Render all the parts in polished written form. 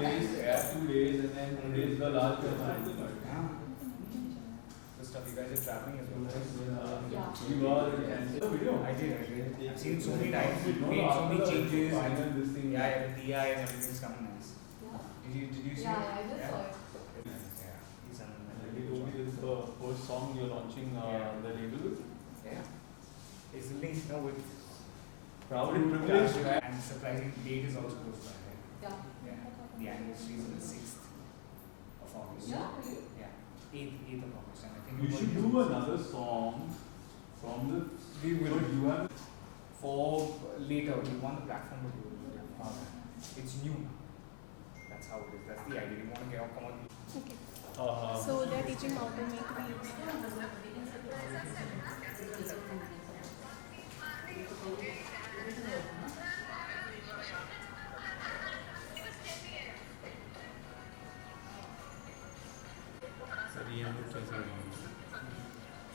days, yeah, 2 days, and then today's the last day of my ID card. The stuff you guys are traveling as well, right? You are cancelled the video. I did. I've seen it so many times. Made so many changes. Final this thing. Yeah, the DI and everything's coming nice. Did you see it? I just saw it. Yeah, he's done And he told me this is the first song you're launching the label with. Yeah. It's linked now with Proud and privileged. and surprising date is also close by, right? Yeah. Yeah. The anniversary is on the 6th of August. Yeah, really? Yeah. 8th of August. And I think You should do another song from the. We will. You have. For later, we want the platform to do it. It's new. That's how it is. That's the idea. We want to get out, come on. Okay. So they're teaching how to make reels.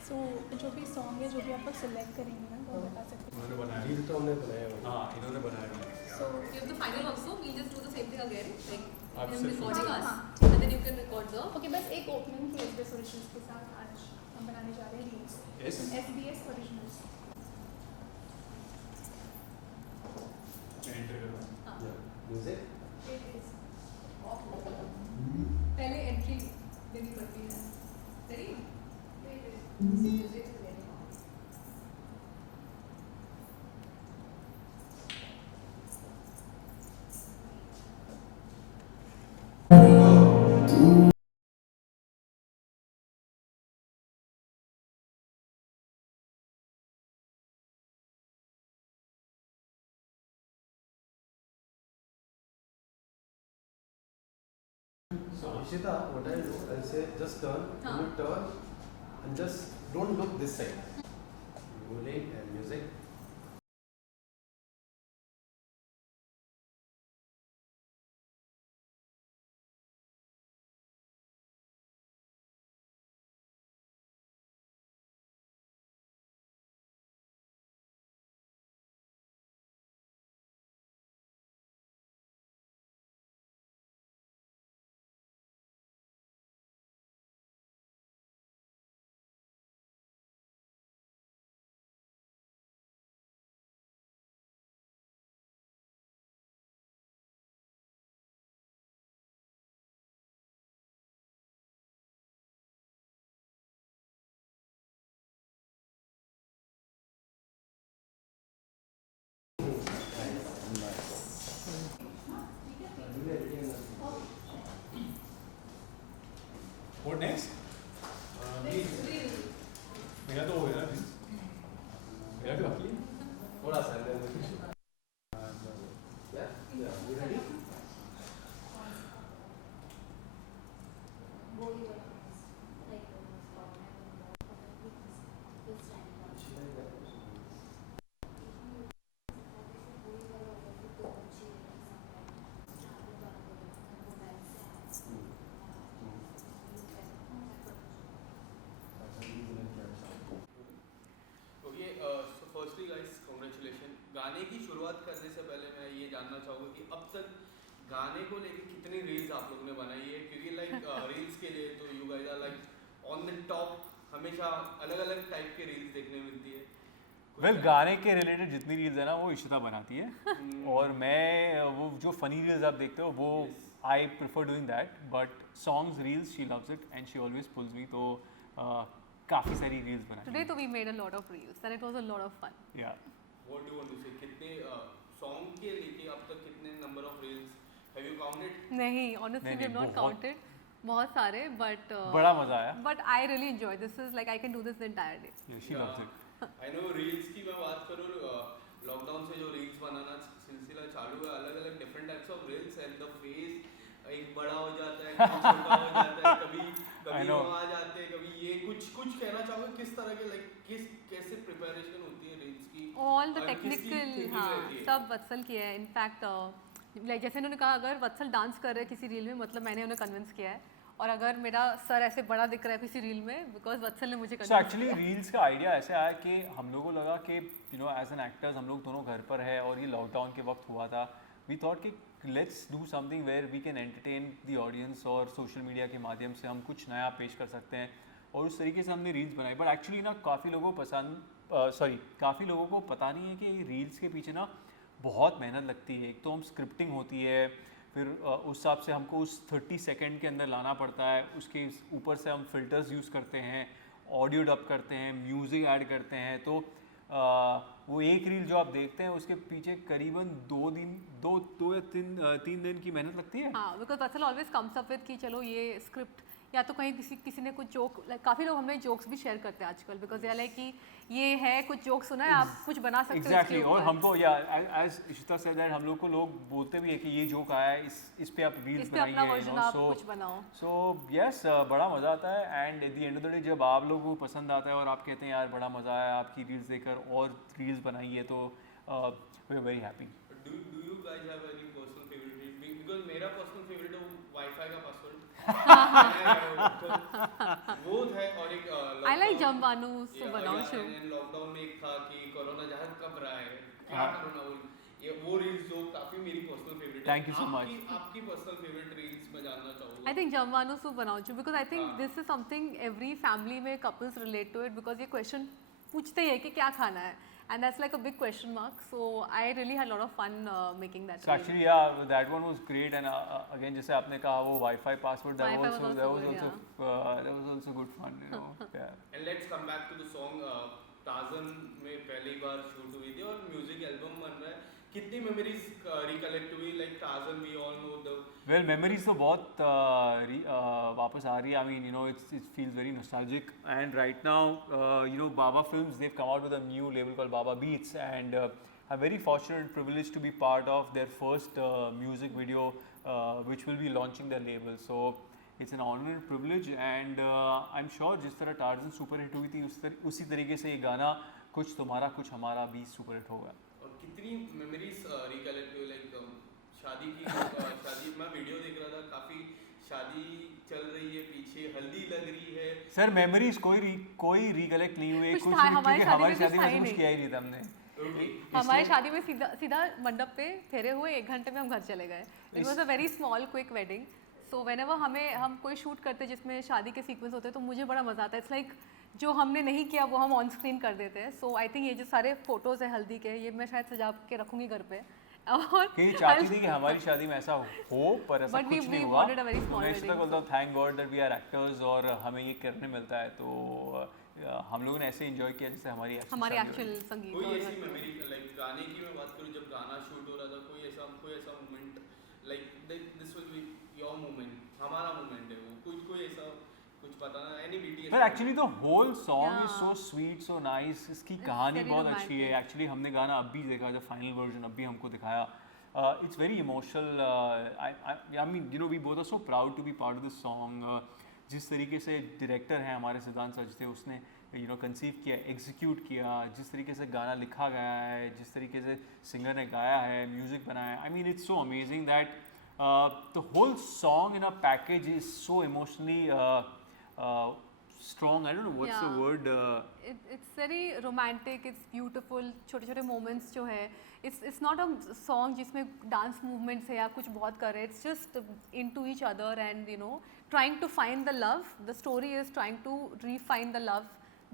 So जो भी सॉन्ग है जो भी आप लोग सिलेक्ट करेंगे ना वो बता सकते हैं. इन्होंने बनाया. रील तो हमने बनाया हुआ है. हाँ, इन्होंने बनाया. So you have the final also. We'll just do the same thing again. Like आप him सिर्फ. recording us, हाँ. and then you can record the. Okay बस एक ओपनिंग थी SBS ओरिजिनल्स के साथ आज हम बनाने जा रहे हैं reels. Yes. SBS originals. Enter करो. हाँ. म्यूजिक. It is. पहले entry देनी पड़ती है. Ready? Music is ready. So Ishita, what I'll do, I'll say just turn. हाँ. You turn and just don't look this side. Rolling and music. What next? Next reel. मेरा तो हो गया ना. मेरा भी बाकी है. थोड़ा सा and then yeah, yeah. You ready? Okay so firstly guys congratulation. गाने की शुरुआत करने से पहले मैं ये जानना चाहूँगा कि अब तक गाने को लेके कितनी रील्स आप लोगों ने बनाई है, क्योंकि लाइक रील्स के लिए तो you guys are like on the top. हमेशा अलग अलग टाइप के रील्स देखने मिलती है. वेल गाने के रिलेटेड जितनी रील्स है ना वो इशिता बनाती है और मैं वो जो फनी रील्स आप देखते हो वो I prefer doing that, but songs reels she loves it and she always pulls me. तो काफ़ी सारी रील्स बनाई. Today, we made a lot of reels, and it was a lot of fun. या what do want to से कितने सॉन्ग के लेके अब तक कितने number of reels have you counted? नहीं, honestly, नहीं, we have not बहुत- counted. बहुत सारे, but बड़ा मजा आया. but I really enjoy. This is like I can do this the entire day. She loves it. I know reels की मैं बात करूँ, लॉकडाउन से जो रील्स बनाना सिलसिला चालू है, अलग अलग different types of reels and the face एक बड़ा हो जाता है, कभी छोटा हो जाता है, कभी I कभी know. वहाँ आ जाते हैं, कभी ये कुछ कहना चाहोगे किस तरह के लाइक कैसे प्रिपरेशन होती है रील्स की? All the और किसकी technical, thinking हाँ, रहती है? सब वत्सल किया है. इनफैक्ट लाइक जैसे इन्होंने कहा अगर वत्सल डांस कर रहे हैं किसी रील में, मतलब मैंने उन्हें कन्विंस किया है. और अगर मेरा सर ऐसे बड़ा दिख रहा है किसी रील में, बिकॉज वत्सल ने मुझे सो convince एक्चुअली किया. रील्स का आइडिया ऐसे आया कि हम लोगों को लगा कि you know as an actors हम लोग दोनों घर पर है और ये लॉकडाउन के वक्त हुआ था. वी थॉट कि let's do something where we can entertain the audience और सोशल मीडिया के माध्यम से हम कुछ नया पेश कर सकते हैं और उस तरीके से हमने रील्स बनाई. बट एक्चुअली ना काफ़ी लोगों को काफ़ी लोगों को पता नहीं है कि रील्स के पीछे ना बहुत मेहनत लगती है. एक तो हम स्क्रिप्टिंग होती है, फिर उस हिसाब से हमको उस 30 सेकंड के अंदर लाना पड़ता है. उसके ऊपर से हम फिल्टर्स यूज़ करते हैं, ऑडियो डब करते हैं, म्यूज़िक ऐड करते हैं. तो वो एक रील जो आप देखते हैं उसके पीछे करीबन 2 या 3 दिन की मेहनत लगती है. हाँ, बिकॉज वत्सल ऑलवेज कम्स अप विद कि चलो ये स्क्रिप्ट या तो कहीं किसी ने कुछ जोक, लाइक काफ़ी लोग हमें जोक्स भी शेयर करते हैं आजकल, बिकॉज ये लाइक कि ये है कुछ जोक सुना है, आप कुछ बना सकते हो एग्जैक्टली. इसके और ऊपर. हमको या एज इशिता सेड दैट हम लोग को लोग बोलते भी है कि ये जोक आया है, इस पे आप रील्स इस पे अपना बनाइए. वर्जन आप कुछ बनाओ. सो यस, बड़ा मज़ा आता है. And at the end of the day जब आप लोगों को पसंद आता है और आप कहते हैं यार बड़ा मज़ा आया आपकी रील्स देखकर और रील्स बनाइए, तो we are very happy. Do you guys have any personal favorite? Because मेरा personal favorite है वाईफाई का पासवर्ड. वो है और एक आई लाइक जम्बानू सो बनाओ शो. लॉकडाउन में एक था कि कोरोना जहाँ कब रहा है क्या कोरोना वो रील्स जो काफी मेरी पर्सनल फेवरेट है. Thank you so much. आपकी पर्सनल फेवरेट रील्स मैं जानना चाहूँगा. आई थिंक जम्बानू सो बनाओ show, because I think this is something every family में couples relate to it, because ये क्वेश्चन पूछते ही है कि क्या खाना है. And that's like a big question mark. So I really had a lot of fun making that. So actually, yeah, that one was great. And again, जैसे आपने कहा वो Wi-Fi password, that was also good fun, you know. Yeah. And let's come back to the song. Tarzan में पहली बार शूट हुई थी और music album बन रहा है. कितनी मेमोरीज रिकलेक्ट हुई? Like Tarzan we all know the well memories तो बहुत वापस आ रही है. I mean you know it feels very nostalgic. And right now you know Baba films Dev come out with a new label called Baba beats, and I am very fortunate and privileged to be part of their first music video which will be launching their label. So it's an honor and privilege, and I'm sure जिस तरह torsion super hit हुई थी उसी तरीके से ये गाना कुछ तुम्हारा कुछ हमारा भी सुपर हिट होगा. और कितनी मेमोरीज रिकलेक्ट हुई? लाइक शादी की शादी मैं वीडियो देख रहा था, काफी शादी चल रही है, पीछे हल्दी लग रही है. सर मेमोरीज कोई रिकलेक्ट नहीं हुई कुछ कुछ था, भी, हमारी क्योंकि हमारी शादी शादी में में कुछ कुछ किया ही नहीं था हमने. हमारी शादी में सीधा मंडप पे फेरे हुए, 1 घंटे में हम घर चले गए. It was a very small quick wedding. So whenever हम कोई शूट करते जिसमें शादी के सीक्वेंस होते हैं तो मुझे बड़ा मजा आता है. इट्स लाइक जो हमने नहीं किया वो हम ऑन स्क्रीन कर देते हैं. सो आई थिंक ये जो सारे फोटोज है हल्दी के, ये मैं शायद सजा के रखूंगी घर पे. और कि चाहती थी कि हमारी शादी में ऐसा हो, पर ऐसा कुछ नहीं हुआ. मैं इस तरह बोलता हूँ thank God that we are actors और हमें ये करने मिलता है. तो हम लोगों ने ऐसे एंजॉय किया जैसे हमारी एक्चुअल संगीत. कोई ऐसी मेमोरी लाइक गाने की मैं बात करूँ, जब गाना शूट हो रहा था कोई ऐसा moment like this will be your moment, हमारा मोमेंट है वो, कोई ऐसा कुछ पता ना एनी बीटीएस. पर actually the whole song is so sweet, so nice. इसकी कहानी बहुत अच्छी है. एक्चुअली हमने गाना अभी देखा, जब फाइनल वर्जन अभी हमको दिखाया. It's very emotional. I mean you know we both are so proud to be part of this song. जिस तरीके से डायरेक्टर हैं हमारे सिद्धांत सच थे, उसने यू नो कंसीव किया, एग्जीक्यूट किया, जिस तरीके से गाना लिखा गया है, जिस तरीके से सिंगर ने गाया है, म्यूज़िक बनाया है. I mean it's so amazing that the whole song in a package is so emotionally strong. I don't know what's the word. It's very romantic. It's beautiful. छोटे-छोटे moments जो है, it's not a song जिसमें dance movements है या कुछ बहुत कर रहे. It's just into each other and you know trying to find the love. The story is trying to refine the love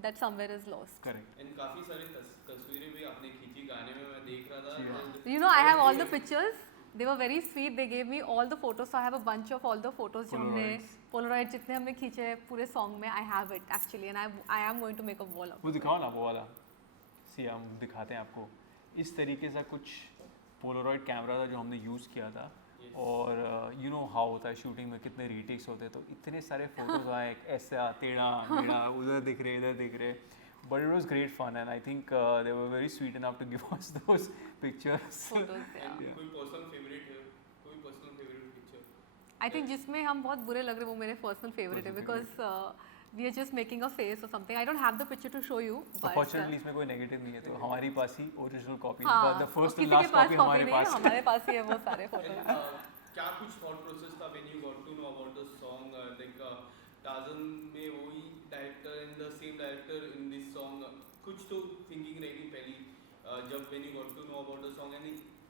that somewhere is lost. Correct. And काफी सारी तस्वीरें भी आपने खींची गाने में, मैं देख रहा था. You know I have all the pictures. They were very sweet. They gave me all the photos. So I have a bunch of all the photos जो हमने Polaroid जितने हमने खींचे हैं पूरे song में. I have it actually and I am going to make a wall. वो दिखाओ ना वो वाला. See हम दिखाते हैं आपको. इस तरीके से कुछ Polaroid कैमरा था जो हमने यूज़ किया था. और यू नो हाउ होता है शूटिंग में, कितने रीटेक्स होते हैं, तो इतने सारे फोटोज आए, ऐसा टेढ़ा मेढ़ा, उधर दिख रहे इधर दिख रहे. But it was great fun and I think they were very sweet enough to give us those pictures. Photos, yeah. कोई पर्सनल फेवरेट है? कोई personal favourite picture? I think जिसमें हम बहुत बुरे लग रहे हैं वो मेरे personal favorite है because we are just making a face or something. I don't have the picture to show you. But Fortunately इसमें कोई नेगेटिव नहीं है, तो हमारी पास ही ओरिजिनल कॉपी. हाँ, the first किसी and last के पास copy कॉपी नहीं है, हमारे पास ही है वो सारे And, फोटो. क्या कुछ thought process था when you got to know about the song? Like Tarzan में वही director and the same director in this song. कुछ तो thinking रही पहली जब when you got to know about the song and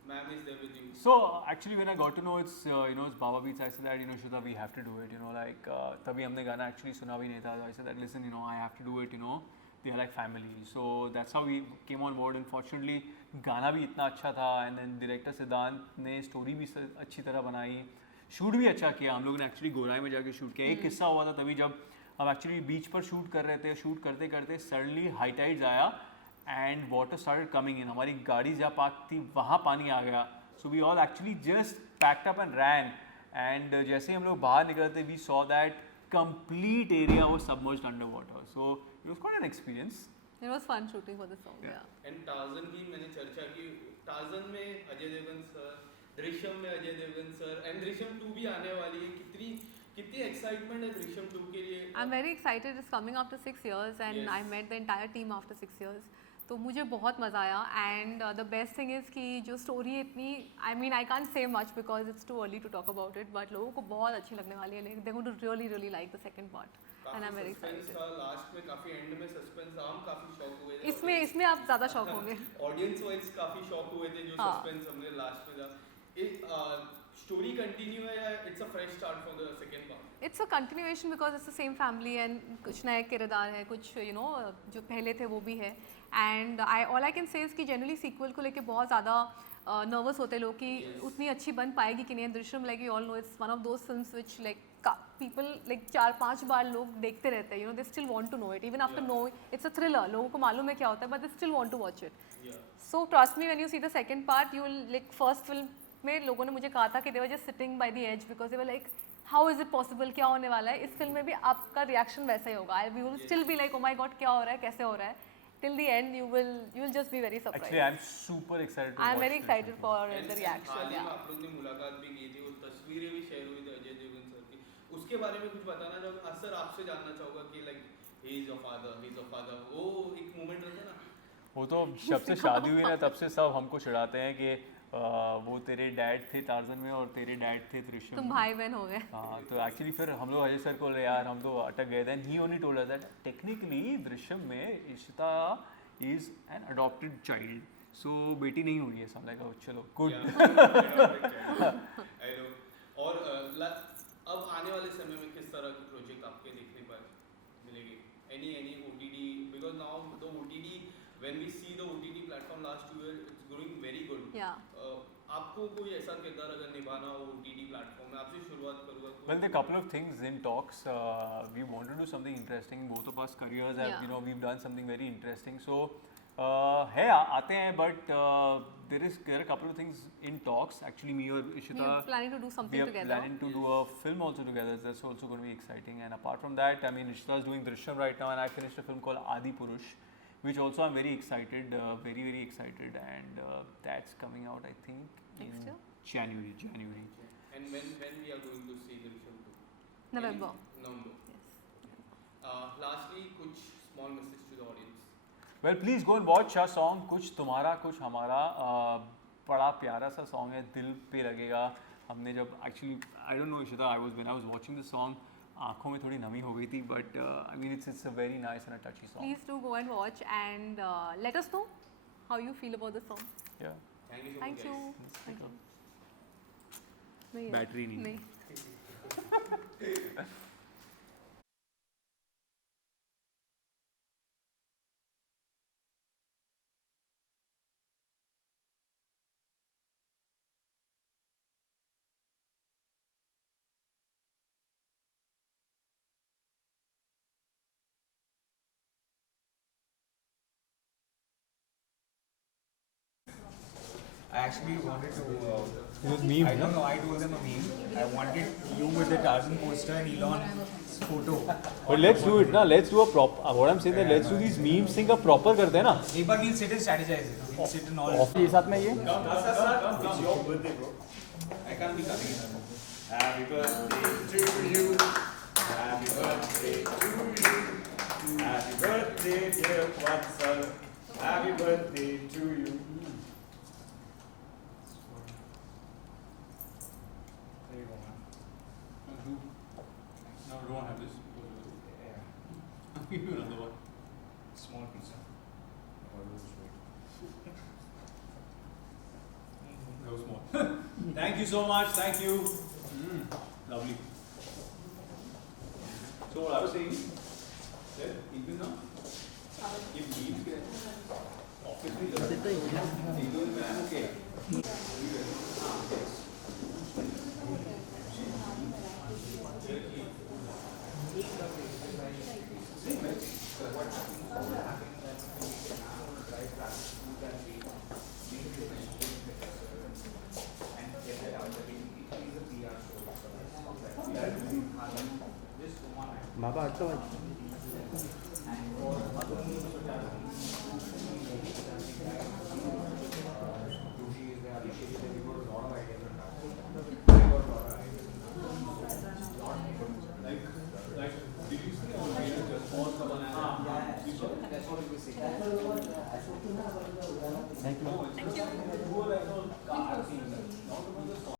ma'am is there with you. So actually when I got to know it's it's Baba Beats, I said that Shudha, we have to do it, like तभी हमने गाना actually सुना भी नहीं था. I said that listen, I have to do it, they are like family. So that's how we came on board. Unfortunately गाना भी इतना अच्छा था, and then director सिद्धांत ने story भी अच्छी तरह बनाई, शूट भी अच्छा किया. हम लोगों ने एक्चुअली गोराई में जाके शूट किया. एक किस्सा हुआ था तभी जब हम एक्चुअली बीच पर शूट कर रहे थे, शूट करते करते सडनली हाई टाइड्स आया and water started coming in. हमारी गाड़ी जहाँ पार्क थी वहाँ पानी आ गया. So we all actually just packed up and ran, and जैसे ही हम लोग बाहर निकले थे we saw that complete area was submerged underwater. So it was quite an experience. It was fun shooting for the song. Yeah. Yeah. And torsion की मैंने चर्चा की. टार्जन में अजय देवगन सर, दृश्यम में अजय देवगन सर, एंड दृश्यम 2 भी आने वाली है. कितनी एक्साइटमेंट है दृश्यम 2 के लिए? I'm very excited. It's coming after 6 years, and Yes. I met the entire team after 6 years. तो मुझे बहुत मज़ा आया. And the best thing is कि जो स्टोरी इतनी, I can't say much because it's too early to talk about it, but लोगों को बहुत अच्छी लगने वाली है. They going to really like the second part, and I am very excited. Last में काफी एंड में सस्पेंस था, हम काफी शॉक हुए थे. इसमें आप ज़्यादा शॉक होंगे. ऑडियंस वाइज काफी शॉक हुए थे जो हाँ. सस्पेंस हमने लास्ट में था. स्टोरी कंटिन्यू है या it's a fresh start for the second part? It's a continuation because it's the same family, and कुछ नए किरदार है, कुछ जो पहले थे वो भी है. And all I can say is कि जनरली सीक्वल को लेके बहुत ज़्यादा नर्वस होते लोग कि उतनी अच्छी बन पाएगी कि नहीं. Drishyam like you all know it's one of those films which like people like 4-5 बार लोग देखते रहते हैं. They still want to know it even after no. It's a thriller, लोगों को मालूम है क्या होता है, but they still want to watch it. So trust me when you see the second part you will like, first film में लोगों ने मुझे कहा था कि they were just sitting by the edge because they were like how is it possible, क्या होने वाला है. इस फिल्म में भी आपका रिएक्शन वैसा ही होगा. We will still be like oh my God क्या हो रहा है, कैसे हो रहा है. Till the end, you will just be very surprised. Actually, I'm super excited. I'm very excited for the reaction. हाल ही में Yeah. आप लोग ने मुलाकात भी की थी, वो तस्वीरें भी शेयर हुई थी अजय देवगन सर की. उसके बारे में कुछ बताना चाहोगे? सर आपसे जानना चाहूँगा कि like he is your father. वो एक मोमेंट रहता है ना, वो तो जब से शादी हुई ना तब से सब हमको चिढ़ाते हैं कि वो तेरे डैड थे टार्जन में और तेरे डैड थे दृश्यम. तुम भाई बहन हो गए. हाँ, तो एक्चुअली फिर हम लोग अजय सर को यार हम तो अटक गए थे. And he only told us that technically Drishyam में Ishita is an adopted child. So बेटी नहीं हुई है. सब लाइक चलो गुड. I know. और अब आने वाले समय में किस तरह की प्रोजेक्ट आपके देखने पर मिलेगी? Any OTT, because now the OTT when we see the OTT platform last 2 year it's growing very good. आपको कोई ऐसा किरदार अगर निभाना हो ओटीटी प्लेटफॉर्म में, आपसे शुरुआत करूँगा. Well, there are a couple of things in talks. We want to do something interesting. Both of us careers have, Yeah. we've done something very interesting. So, है आते हैं, but there are a couple of things in talks. Actually, me and Ishita, We are planning to do we something are together. planning to do a film also together. That's also going to be exciting. And apart from that, I mean, Ishita is doing Drishyam right now, and I finished a film called Adi Purush, which also I'm very excited, very excited, and that's coming out, I think, Next in year? January. And when we are going to see Drishyam 2? November. November. Yes. Lastly, कुछ small message to the audience. Well, please go and watch our song कुछ तुम्हारा कुछ हमारा. बड़ा प्यारा सा सॉन्ग है, दिल पे लगेगा. हमने जब actually I don't know Ishita, when I was watching the song आँखों में थोड़ी नमी हो गई थी, but I mean it's a very nice and a touchy song. Please do go and watch and let us know how you feel about the song. Yeah. Thank you so Thank much, you. guys. Thank you. नहीं है. Battery नहीं. नहीं. I actually wanted to. It was meme, I don't know. I told them a meme. I wanted you with the Tarzan poster and Elon's photo. But let's do it ना. Let's do a proper. What I'm saying that let's do these memes thing का proper करते हैं ना. एक बार we'll sit and strategize it. We'll sit and all. ये साथ में ये. It's your birthday, bro. I can't be coming. Happy birthday to you. Happy birthday to you. Happy birthday, dear Watson. Happy birthday to you. There you go, man. No, we don't have this. Yeah. I'll give you another one. Small pizza. Or lose weight. you so much. Thank you. Lovely. So what I was saying, even now, if leaves get obviously okay. बाबा 8 वाजता